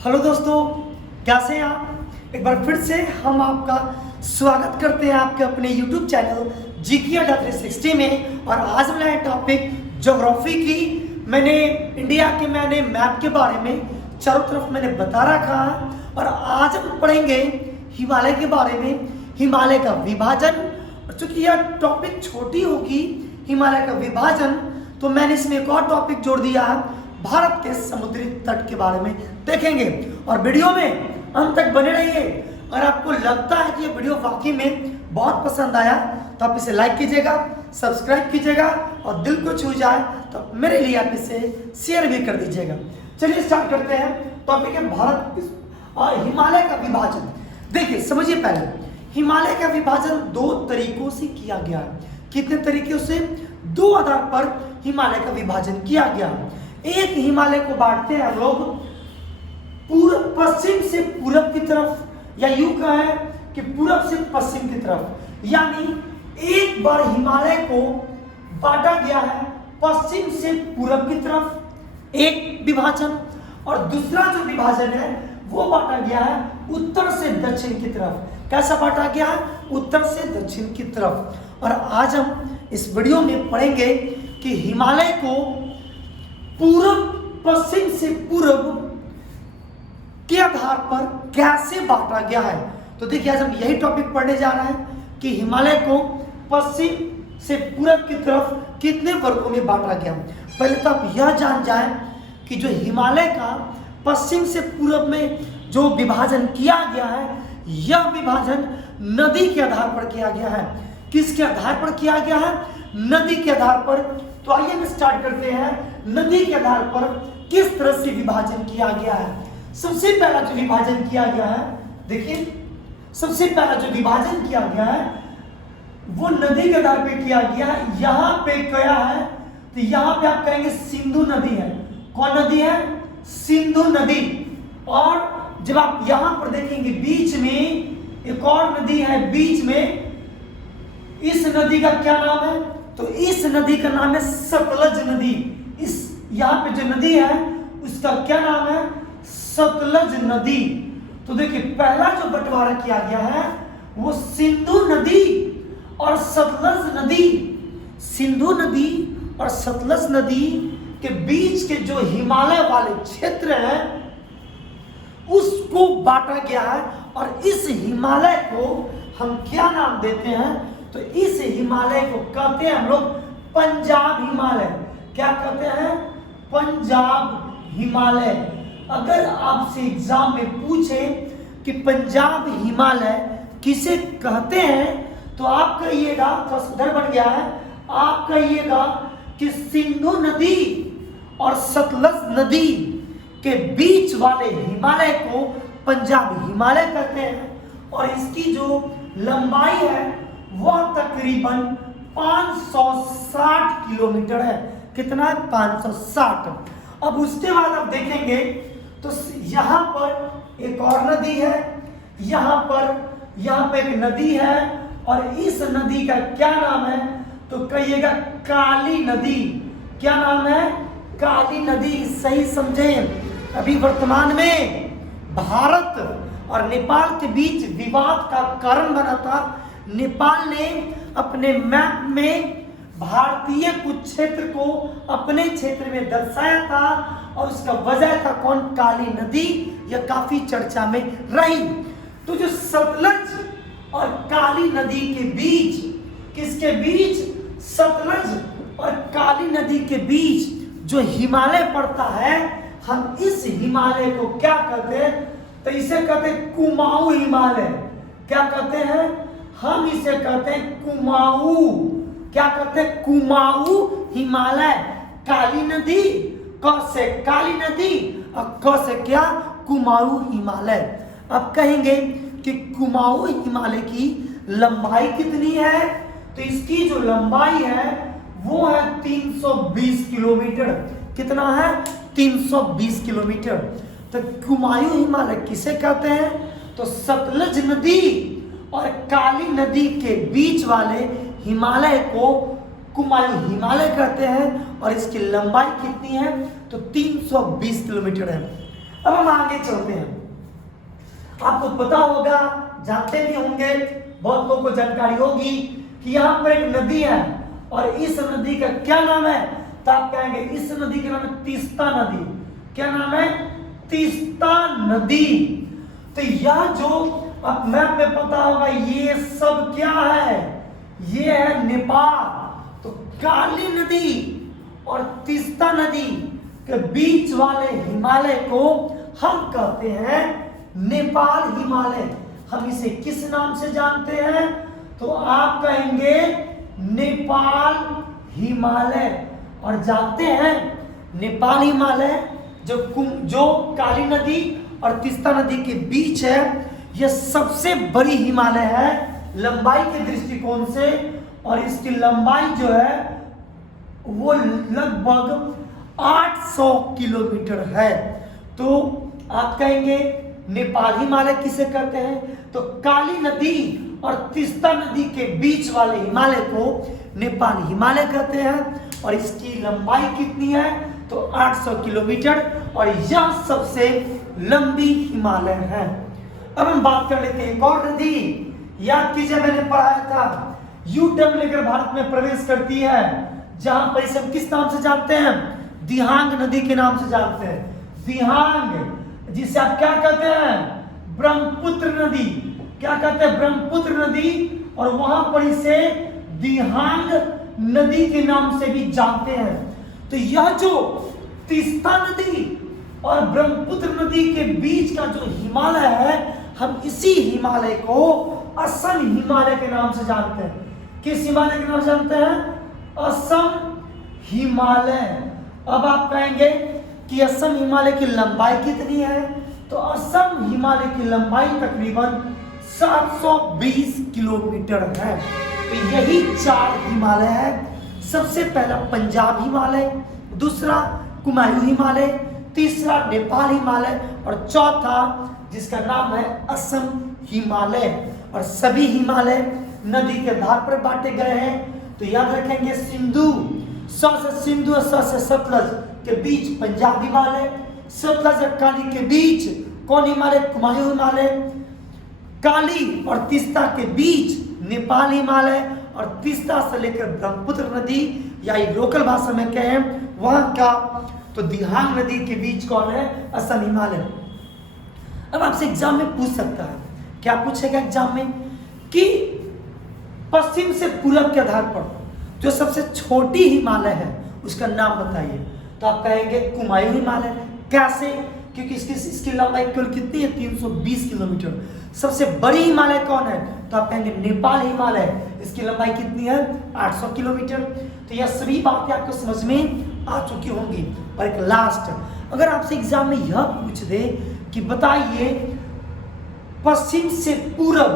Hello दोस्तों, कैसे हैं आप। एक बार फिर से हम आपका स्वागत करते हैं आपके अपने YouTube चैनल GK360 में। और आज मेरा टॉपिक ज्योग्राफी की इंडिया के मैप के बारे में चारों तरफ मैंने बता रखा है। और आज हम पढ़ेंगे हिमालय के बारे में, हिमालय का विभाजन। और चूंकि यह टॉपिक छोटी होगी हिमालय का विभाजन, तो मैंने इसमें एक और टॉपिक जोड़ दिया है, भारत के समुद्री तट के बारे में देखेंगे। और वीडियो में अंत तक बने रहिए। और आपको लगता है कि ये वीडियो वाकई में बहुत पसंद आया तो आप इसे लाइक कीजिएगा, सब्सक्राइब कीजिएगा और दिल को छू जाए तो मेरे लिए आप इसे शेयर भी कर दीजिएगा। चलिए स्टार्ट करते हैं। टॉपिक है भारत और हिमालय का विभाजन। देखिए समझिए, पहले हिमालय का विभाजन दो तरीकों से किया गया है। कितने तरीकों से? दो आधार पर हिमालय का विभाजन किया गया। एक, हिमालय को बांटते हैं हम लोग पूर्व पश्चिम से पूरब की तरफ, या यूं कहें कि पूरब से पश्चिम की तरफ। यानी एक बार हिमालय को बांटा गया है पश्चिम से पूरब की तरफ, एक विभाजन। और दूसरा जो विभाजन है वो बांटा गया है उत्तर से दक्षिण की तरफ। कैसा बांटा गया है? उत्तर से दक्षिण की तरफ। और आज हम इस वीडियो में पढ़ेंगे कि हिमालय को पूर्व पश्चिम से पूर्व के आधार पर कैसे बांटा गया है। तो देखिए आज हम यही टॉपिक पढ़ने जा रहे हैं कि हिमालय को पश्चिम से पूरब की तरफ कितने वर्गों में बांटा गया। पहले तो आप यह जान जाएं कि जो हिमालय का पश्चिम से पूरब में जो विभाजन किया गया है, यह विभाजन नदी के आधार पर किया गया है। किसके आधार पर किया गया है? नदी के आधार पर। तो आइए हम स्टार्ट करते हैं, नदी के आधार पर किस तरह से विभाजन किया गया है। सबसे पहला जो विभाजन किया गया है, देखिए सबसे पहला जो विभाजन किया गया है वो नदी के आधार पर किया गया है। यहाँ पे क्या है? तो यहाँ पे आप कहेंगे सिंधु नदी है। कौन नदी है? सिंधु नदी। और जब आप यहाँ पर देखेंगे बीच में एक और नदी है, बीच में, इस नदी का क्या नाम है? तो इस नदी का नाम है सतलज नदी। इस यहाँ पे जो नदी है उसका क्या नाम है? सतलज नदी। तो देखिए पहला जो बंटवारा किया गया है वो सिंधु नदी और सतलज नदी। सिंधु नदी और सतलज नदी के बीच के जो हिमालय वाले क्षेत्र है उसको बांटा गया है। और इस हिमालय को हम क्या नाम देते हैं? तो इस हिमालय को कहते हैं हम लोग पंजाब हिमालय। क्या कहते हैं? पंजाब हिमालय। अगर आपसे एग्जाम में पूछे कि पंजाब हिमालय किसे कहते हैं तो आप कहिएगा, तो सुधर बन गया है, आप कहिएगा कि सिंधु नदी और सतलज नदी के बीच वाले हिमालय को पंजाब हिमालय कहते हैं। और इसकी जो लंबाई है वह तकरीबन 560 किलोमीटर है। कितना है? 560। अब उसके बाद आप देखेंगे तो यहाँ पर एक और नदी है, यहाँ पे एक नदी है। और इस नदी का क्या नाम है? तो कहिएगा काली नदी। क्या नाम है? काली नदी। सही समझें। अभी वर्तमान में भारत और नेपाल के बीच विवाद का कारण बना था। नेपाल ने अपने मैप में भारतीय कुछ क्षेत्र को अपने क्षेत्र में दर्शाया था और उसका वजह था कौन? काली नदी। यह काफी चर्चा में रही। तो जो सतलज और काली नदी के बीच, किसके बीच? सतलज और काली नदी के बीच जो हिमालय पड़ता है, हम इस हिमालय को क्या कहते हैं? तो इसे कहते हैं कुमाऊं हिमालय। क्या कहते हैं? हम इसे कहते हैं कुमाऊं। क्या कहते हैं? कुमाऊं हिमालय। काली नदी, क से काली नदी और क से क्या? कुमाऊं हिमालय। अब कहेंगे कि कुमाऊं हिमालय की लंबाई कितनी है? तो इसकी जो लंबाई है वो है 320 किलोमीटर। कितना है? 320 किलोमीटर। तो कुमाऊं हिमालय किसे कहते हैं? तो सतलज नदी और काली नदी के बीच वाले हिमालय को कुमाऊं हिमालय कहते हैं। और इसकी लंबाई कितनी है? तो 320 किलोमीटर है। अब हम आगे चलते हैं। आपको पता होगा, जानते भी होंगे, बहुत लोगों को जानकारी होगी कि यहाँ पर एक नदी है और इस नदी का क्या नाम है? तो आप कहेंगे इस नदी का नाम है तीस्ता नदी। क्या नाम है? तीस्ता नदी। तो यह जो अब मैप में पता होगा, ये सब क्या है? ये है नेपाल। तो काली नदी और तीस्ता नदी के बीच वाले हिमालय को हम कहते हैं नेपाल हिमालय। हम इसे किस नाम से जानते हैं? तो आप कहेंगे नेपाल हिमालय। और जानते हैं नेपाल हिमालय जो काली नदी और तीस्ता नदी के बीच है, यह सबसे बड़ी हिमालय है लंबाई के दृष्टिकोण से। और इसकी लंबाई जो है वो लगभग 800 किलोमीटर है। तो आप कहेंगे नेपाल हिमालय किसे कहते हैं? तो काली नदी और तीस्ता नदी के बीच वाले हिमालय को नेपाल हिमालय कहते हैं। और इसकी लंबाई कितनी है? तो 800 किलोमीटर, और यह सबसे लंबी हिमालय है। अब हम बात कर लेते हैं एक और नदी। याद कीजिए, मैंने पढ़ाया था, यू टर्न लेकर भारत में प्रवेश करती है, जहां पर इसे हम किस नाम से जानते हैं? दिहांग नदी के नाम से जानते हैं। दिहांग, जिसे आप क्या कहते हैं? ब्रह्मपुत्र नदी। क्या कहते हैं? ब्रह्मपुत्र नदी। और वहां पर इसे दिहांग नदी के नाम से भी जानते हैं। तो यह जो तीस्ता नदी और ब्रह्मपुत्र नदी के बीच का जो हिमालय है, हम इसी हिमालय को असम हिमालय के नाम से जानते हैं। किस हिमालय के नाम से जानते हैं? असम हिमालय। अब आप कहेंगे कि असम हिमालय की लंबाई कितनी है? तो असम हिमालय की लंबाई तकरीबन 720 किलोमीटर है। तो यही 4 हिमालय है। सबसे पहला पंजाब हिमालय, दूसरा कुमायूं हिमालय, तीसरा नेपाल हिमालय, और चौथा जिसका नाम है असम हिमालय। और सभी हिमालय नदी के आधार पर बांटे गए हैं। तो याद रखेंगे, सिंधु और से सतलज के बीच पंजाब हिमालय, सतलज और काली के बीच कौन हिमालय? कुमायूं हिमालय। काली और तीस्ता के बीच नेपाल हिमालय, और तीस्ता से लेकर ब्रह्मपुत्र नदी, या लोकल भाषा में कहें वहां का, तो दिहांग नदी के बीच कौन है? असम हिमालय। अब आपसे एग्जाम में पूछ सकता है, क्या पूछेगा एग्जाम में, कि पश्चिम से पूरब के आधार पर जो सबसे छोटी हिमालय है उसका नाम बताइए। तो आप कहेंगे कुमायूं हिमालय। कैसे? क्योंकि इसकी लंबाई केवल कितनी है? 320 किलोमीटर। सबसे बड़ी हिमालय कौन है? तो आप कहेंगे नेपाल हिमालय। इसकी लंबाई कितनी है? 800 किलोमीटर। तो यह सभी बातें आपको समझ में आ चुकी होंगी। और एक लास्ट, अगर आपसे एग्जाम में यह पूछ दे कि बताइए पश्चिम से पूरब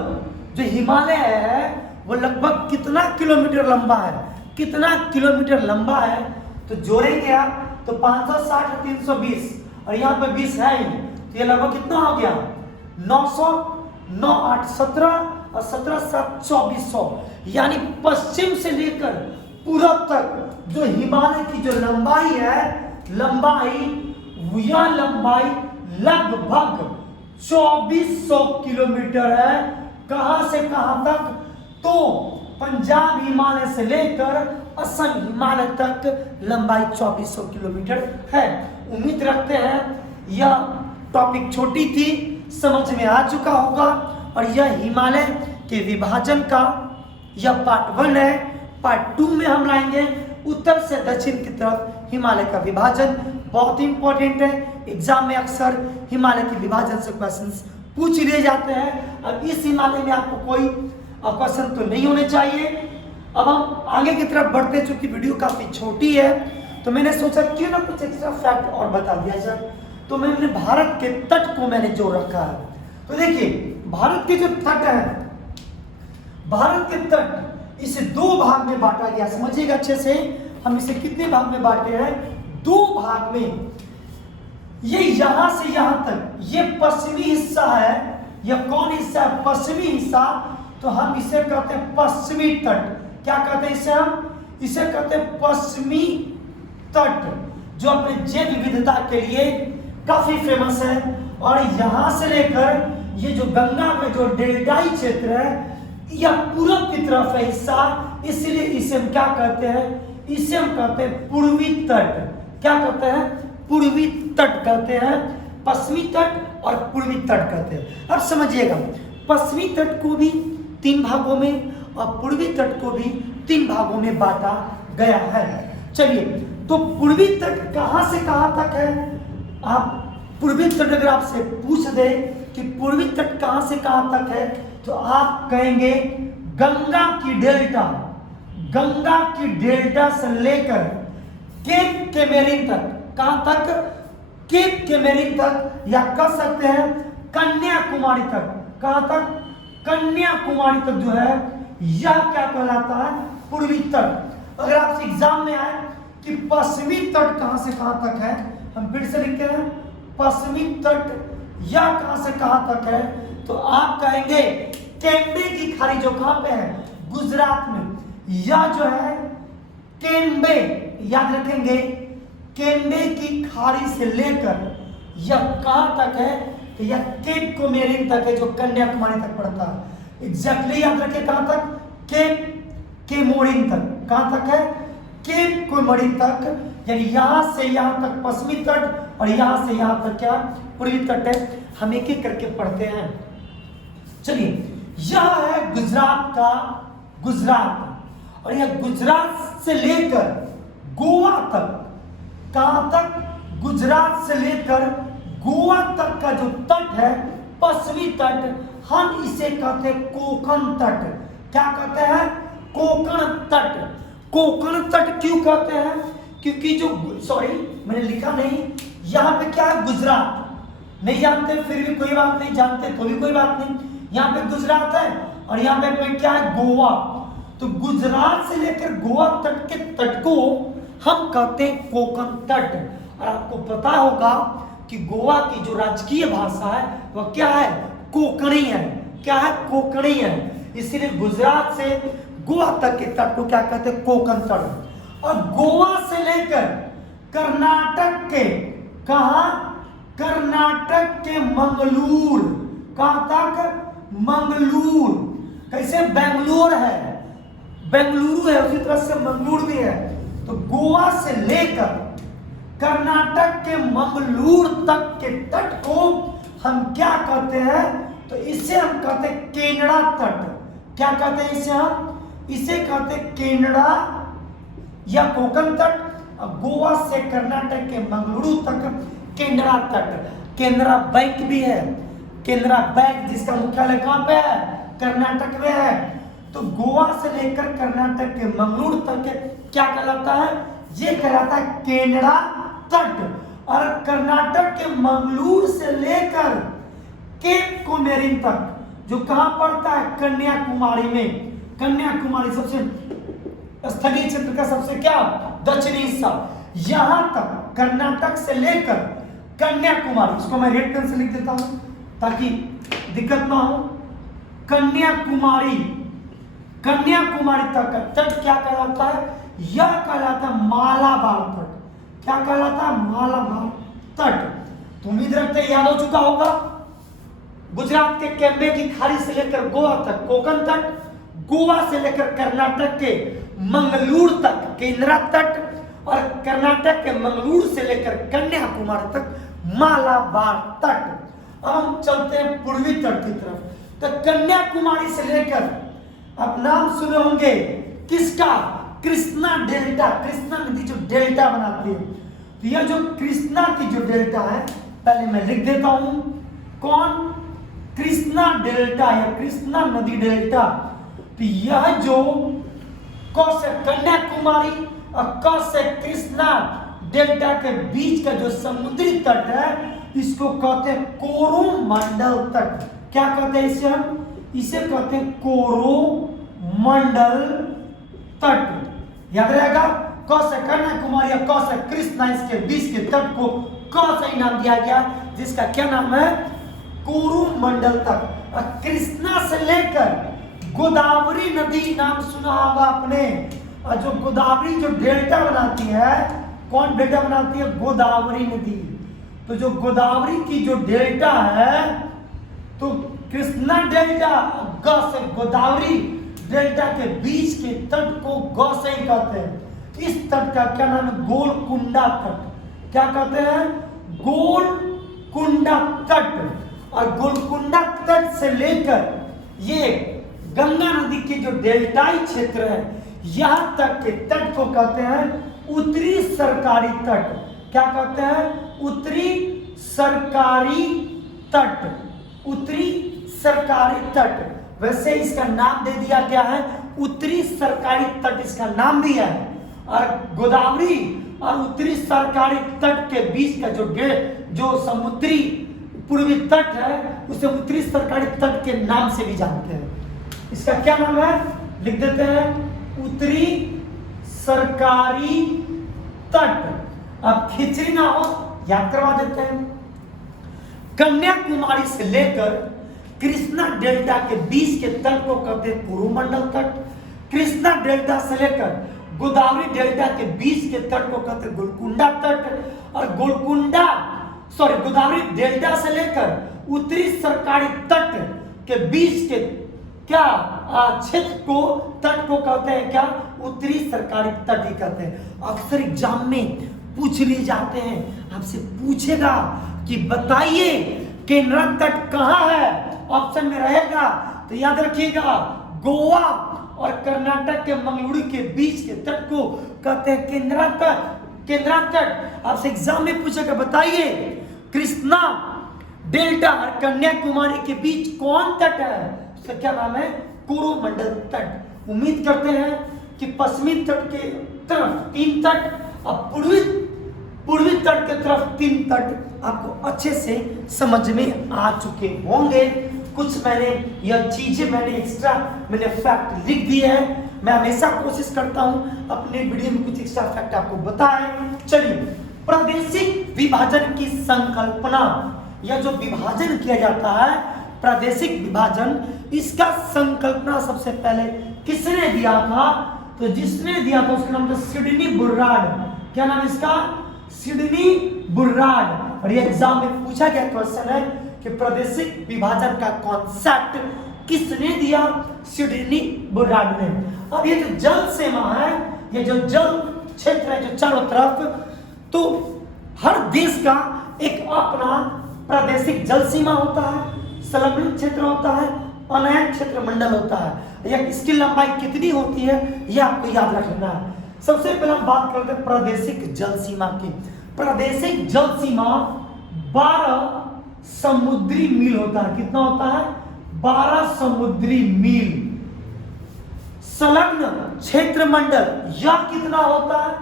जो हिमालय है वो लगभग कितना किलोमीटर लंबा है? कितना किलोमीटर लंबा है? तो जोड़ेंगे आप, तो 560 और 320, और यहाँ पे 20 है ही, तो ये लगभग कितना हो गया? 900, 9 8 17 और 17 7 2400। यानी पश्चिम से लेकर पूरब तक जो हिमालय की जो लंबाई है, यह लंबाई लगभग 2400 किलोमीटर है। कहां से कहां तक? तो पंजाब हिमालय से लेकर असम हिमालय तक लंबाई 2400 किलोमीटर है। उम्मीद रखते हैं यह टॉपिक छोटी थी, समझ में आ चुका होगा। और यह हिमालय के विभाजन का यह पार्ट 1 है। पार्ट 2 में हम लाएंगे उत्तर से दक्षिण की तरफ हिमालय का विभाजन। बहुत इंपॉर्टेंट है, एग्जाम में अक्सर हिमालय के विभाजन से क्वेश्चंस पूछ लिए जाते हैं। अब इस हिमालय में आपको कोई क्वेश्चन तो नहीं होने चाहिए। अब हम आगे की तरफ बढ़ते, चूंकि वीडियो काफी छोटी है तो मैंने सोचा क्यों ना कुछ एक्स्ट्रा फैक्ट और बता दिया जाए। तो मैंने भारत के तट को मैंने जोड़ रखा है। तो देखिए, भारत के जो तट है, भारत के तट इसे 2 भाग में बांटा गया। समझिएगा अच्छे से, हम इसे कितने भाग में बांटे हैं? 2 भाग में। ये यहां से यहां तक ये पश्चिमी हिस्सा है। यह कौन हिस्सा है? पश्चिमी हिस्सा। तो हम इसे कहते हैं पश्चिमी तट। क्या कहते हैं इसे? हम इसे कहते हैं पश्चिमी तट, जो अपने जैव विविधता के लिए काफी फेमस है। और यहाँ से लेकर ये जो गंगा में जो डेल्टाई क्षेत्र है, यह पूरब की तरफ है हिस्सा, इसलिए इसे हम क्या कहते हैं, इसे हम कहते हैं पूर्वी तट। क्या कहते हैं? पूर्वी तट कहते हैं, पश्चिमी तट और पूर्वी तट कहते हैं। अब समझिएगा, पश्चिमी तट को भी 3 भागों में और पूर्वी तट को भी 3 भागों में बांटा गया है। चलिए, तो पूर्वी तट कहां से कहां तक है? आप पूर्वी तट अगर आपसे पूछ दे कि पूर्वी तट कहां से कहां तक है, तो आप कहेंगे गंगा की डेल्टा, गंगा की डेल्टा से लेकर केप केमेरिन तक। कहां तक? केप केमेरिन तक, या कह सकते हैं कन्याकुमारी तक। कहां तक? कन्याकुमारी तक जो है, यह क्या कहलाता है? पूर्वी तट। अगर आपसे एग्जाम में आए कि पश्चिमी तट कहां से कहां तक है, हम फिर से लिखते हैं पश्चिमी तट यह कहां से कहां तक है, तो आप कहेंगे केम्बे की खाड़ी जो कहां पे है? गुजरात में। यह जो है केम्बे, याद रखेंगे, केम्बे की खाड़ी से लेकर यह कहां तक है, तो यह केप कोमेरिन तक है, जो कन्याकुमारी तक पड़ता है। एग्जैक्टली याद रखें कहां तक? केप केमोरिन तक। कहां तक है? केप कोमोरिन तक, यानी यहां से यहां तक पश्चिमी तट और यहां से यहां तक क्या? पूर्वी तट है। हम एक एक करके पढ़ते हैं। चलिए, यह है गुजरात का गुजरात, और यह गुजरात से लेकर गोवा तक। कहां तक? गुजरात से लेकर गोवा तक का जो तट है, पश्चिमी तट, हम इसे कहते हैं कोंकण तट। क्या कहते हैं? कोंकण तट। कोंकण तट क्यों कहते हैं? क्योंकि जो, सॉरी मैंने लिखा नहीं, यहाँ पे क्या है? गुजरात। नहीं जानते फिर भी कोई बात नहीं, जानते तो भी कोई बात नहीं। यहाँ पे गुजरात है और यहाँ पे क्या है? गोवा। तो गुजरात से लेकर गोवा तट के तट को हम कहते हैं कोंकण तट। और आपको पता होगा कि गोवा की जो राजकीय भाषा है वह क्या है? कोंकणी है। क्या है? कोंकणी है। इसीलिए गुजरात से गोवा तक के तट को क्या कहते हैं? कोंकण तट। और गोवा से लेकर कर्नाटक के, कहा? कर्नाटक के मंगलूर। कहां तक? मंगलूर। कैसे? बेंगलोर है, बेंगलुरु है, उसी तरह से मंगलूर भी है। तो गोवा से लेकर कर्नाटक के मंगलूर तक के तट को हम क्या कहते हैं? तो इसे हम कहते हैं केनड़ा तट। क्या कहते हैं इसे? हम इसे कहते हैं केनड़ा या कोंकण तट। गोवा से कर्नाटक के मंगलुरु तक केनरा तट। केनरा बैंक भी है, केनरा बैंक जिसका मुख्यालय कहां पे है? कर्नाटक में है। तो गोवा से लेकर कर्नाटक के मंगलुरु तक क्या कहलाता है? ये कहलाता है केनरा तट। और कर्नाटक के मंगलुरु से लेकर केप कोमेरिन तक, जो कहां पड़ता है? कन्याकुमारी में। कन्याकुमारी सबसे स्थलीय क्षेत्र का सबसे क्या? दक्षिणी हिस्सा। यहां तक कर्नाटक से लेकर कन्याकुमारी, इसको मैं रेड पेन से लिख देता हूं ताकि दिक्कत ना हो। कन्याकुमारी, कन्याकुमारी तक का तट क्या कहलाता है? यह कहलाता है मालाबार तट। क्या कहलाता है? मालाबार तट। तो उम्मीद रखते हैं याद हो चुका होगा। गुजरात के केम्बे की खाड़ी से लेकर गोवा तक कोंकण तट, गोवा से लेकर कर्नाटक के मंगलूर तक केनरा तट, और कर्नाटक के मंगलूर से लेकर कन्याकुमारी तक मालाबार तट। अब हम चलते हैं पूर्वी तट की तरफ। तो कन्याकुमारी से लेकर, आप नाम सुने होंगे किसका? कृष्णा डेल्टा। कृष्णा नदी जो डेल्टा बनाती है, तो यह जो कृष्णा की जो डेल्टा है, पहले मैं लिख देता हूं। कौन? कृष्णा डेल्टा या कृष्णा नदी डेल्टा। तो यह जो क से कन्याकुमारी और क से कृष्णा डेल्टा के बीच का जो समुद्री तट है, इसको कहते हैं कोरोमंडल तट। क्या कहते हैं इसे? हम इसे कहते हैं कोरोमंडल तट। याद रहेगा, क से कन्याकुमारी और क से कृष्णा, इसके बीच के तट को क से ही नाम दिया गया, जिसका क्या नाम है? कोरोमंडल तट। और कृष्णा से लेकर गोदावरी नदी, नाम सुना होगा आपने, और जो गोदावरी जो डेल्टा बनाती है, कौन डेल्टा बनाती है? गोदावरी नदी। तो जो गोदावरी की जो डेल्टा है, तो कृष्णा डेल्टा ग से गोदावरी डेल्टा के बीच के तट को ग से ही कहते हैं। इस तट का क्या नाम है? गोलकुंडा तट। क्या कहते हैं? गोलकुंडा तट। और गोलकुंडा तट से लेकर ये गंगा नदी के जो डेल्टाई क्षेत्र है, यहां तक के तट को कहते हैं उत्तरी सरकारी तट। क्या कहते हैं? उत्तरी सरकारी तट। उत्तरी सरकारी तट। वैसे इसका नाम दे दिया गया है उत्तरी सरकारी तट, इसका नाम भी है। और गोदावरी और उत्तरी सरकारी तट के बीच का जो समुद्री पूर्वी तट है, उसे उत्तरी सरकारी तट के नाम से भी जानते हैं। इसका क्या नाम है? लिख देते हैं उत्तरी सरकारी तट। अब खिचड़ी ना हो, याद करवा देते हैं। कन्याकुमारी से लेकर कृष्णा डेल्टा के बीच के तट को कहते हैं पूर्व मंडल तट। कृष्णा डेल्टा से लेकर गोदावरी डेल्टा के बीच के तट को कहते हैं गोलकुंडा तट। और गोदावरी डेल्टा से लेकर उत्तरी सरकारी तट के बीच के क्या क्षेत्र को तट को कहते हैं क्या? उत्तरी सरकारी तट ही कहते हैं। अक्सर एग्जाम में पूछ लिए जाते हैं, आपसे पूछेगा कि बताइए केंद्रा तट कहाँ है? ऑप्शन में रहेगा तो याद रखिएगा गोवा और कर्नाटक के मंगलुरु के बीच के तट को कहते हैं केंद्रा तट। केंद्रा तट आपसे एग्जाम में पूछेगा, बताइए कृष्णा डेल्टा और कन्याकुमारी के बीच कौन तट है? उसका क्या नाम है? कोरोमंडल तट। उम्मीद करते हैं कि पश्चिमी तट के तरफ 3 तट और पूर्वी तट के तरफ 3 तट आपको अच्छे से समझ में आ चुके होंगे। कुछ यह चीजें एक्स्ट्रा फैक्ट लिख दिए हैं। मैं हमेशा कोशिश करता हूं अपने वीडियो में कुछ एक्स्ट्रा फैक्ट आपको बताएं। चलिए, प्रादेशिक विभाजन की संकल्पना, यह जो विभाजन किया जाता है प्रादेशिक विभाजन, इसका संकल्पना सबसे पहले किसने दिया था? तो जिसने दिया था उसका नाम था सिडनी बुर्राड। क्या नाम इसका? सिडनी बुर्राड। और ये एग्जाम में पूछा गया क्वेश्चन है कि प्रादेशिक विभाजन का कॉन्सेप्ट किसने दिया? सिडनी बुर्राड ने। अब ये जो जल सीमा है, ये जो जल क्षेत्र है जो चारों तरफ, तो हर देश का एक अपना प्रादेशिक जल सीमा होता है, संलग्न क्षेत्र होता है, अनयन क्षेत्र मंडल होता है। या इसकी लंबाई कितनी होती है यह आपको याद रखना है। सबसे पहले हम बात करते हैं प्रादेशिक जल सीमा की। प्रादेशिक जल सीमा 12 समुद्री मील होता है। कितना होता है? 12 समुद्री मील। संलग्न क्षेत्र मंडल यह कितना होता है?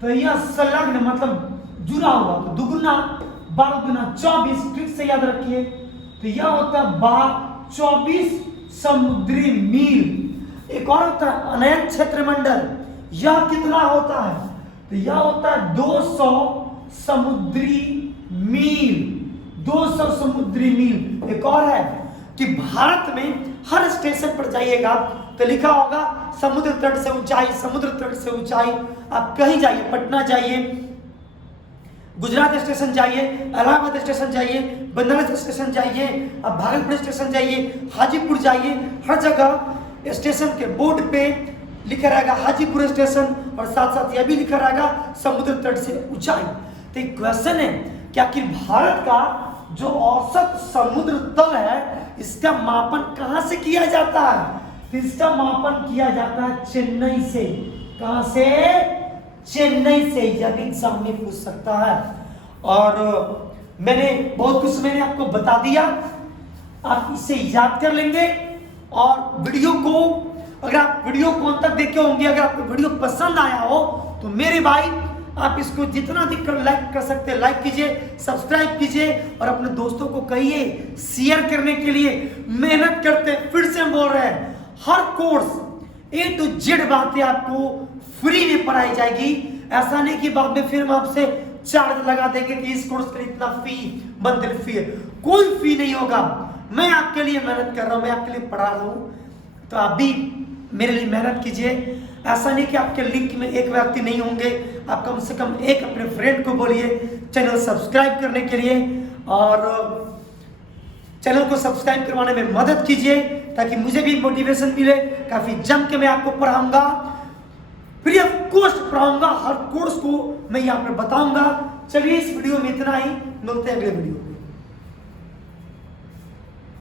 तो यह संलग्न मतलब जुड़ा हुआ, तो दुगुना 12 गुना 24, ठीक से याद रखिए। तो यह होता है 24 समुद्री मील। एक और होता है अनयन क्षेत्र मंडल, यह कितना होता है? तो यह होता है 200 समुद्री मील। 200 समुद्री मील। एक और है कि भारत में हर स्टेशन पर जाइएगा तो लिखा होगा समुद्र तट से ऊंचाई, समुद्र तट से ऊंचाई। आप कहीं जाइए, पटना जाइए, गुजरात स्टेशन जाइए, इलाहाबाद स्टेशन जाइए, बनारस स्टेशन जाइए, अब भागलपुर स्टेशन जाइए, हाजीपुर जाइए, हर जगह स्टेशन के बोर्ड पे लिखा रहेगा हाजीपुर स्टेशन और साथ साथ यह भी लिखा रहेगा समुद्र तट से ऊंचाई। तो एक क्वेश्चन है कि आखिर भारत का जो औसत समुद्र तल है इसका मापन कहां से किया जाता है? तो इसका मापन किया जाता है चेन्नई से। कहां से? चेन्नई से। यह भी एग्जाम में पूछ सकता है। और मैंने बहुत कुछ आपको बता दिया, आप इसे याद कर लेंगे। और वीडियो को अगर आप वीडियो को अंत तक देखे होंगे, अगर आपको वीडियो पसंद आया हो तो मेरे भाई आप इसको जितना अधिक लाइक कर सकते हैं लाइक कीजिए, सब्सक्राइब कीजिए और अपने दोस्तों को कहिए शेयर करने के लिए मेहनत करते हैं। फिर से हम बोल रहे हैं, हर कोर्स A to Z बातें आपको फ्री में पढ़ाई जाएगी। ऐसा नहीं कि बाद में फिर हम आपसे चार्ज लगा देंगे कि इस कोर्स के लिए इतना फी, मंथली फी है। कोई फी नहीं होगा। मैं आपके लिए मेहनत कर रहा हूं, मैं आपके लिए पढ़ा रहा हूं, तो आप भी मेरे लिए मेहनत कीजिए। ऐसा नहीं कि आपके लिंक में एक व्यक्ति नहीं होंगे, आप कम से कम एक अपने फ्रेंड को बोलिए चैनल सब्सक्राइब करने के लिए, और चैनल को सब्सक्राइब करवाने में मदद कीजिए ताकि मुझे भी मोटिवेशन मिले। काफ़ी जम के मैं आपको पढ़ाऊंगा, फ्री ऑफ कॉस्ट पढ़ाऊंगा, हर कोर्स को मैं यहाँ पर बताऊंगा। चलिए इस वीडियो में इतना ही, मिलते हैं अगले वीडियो में।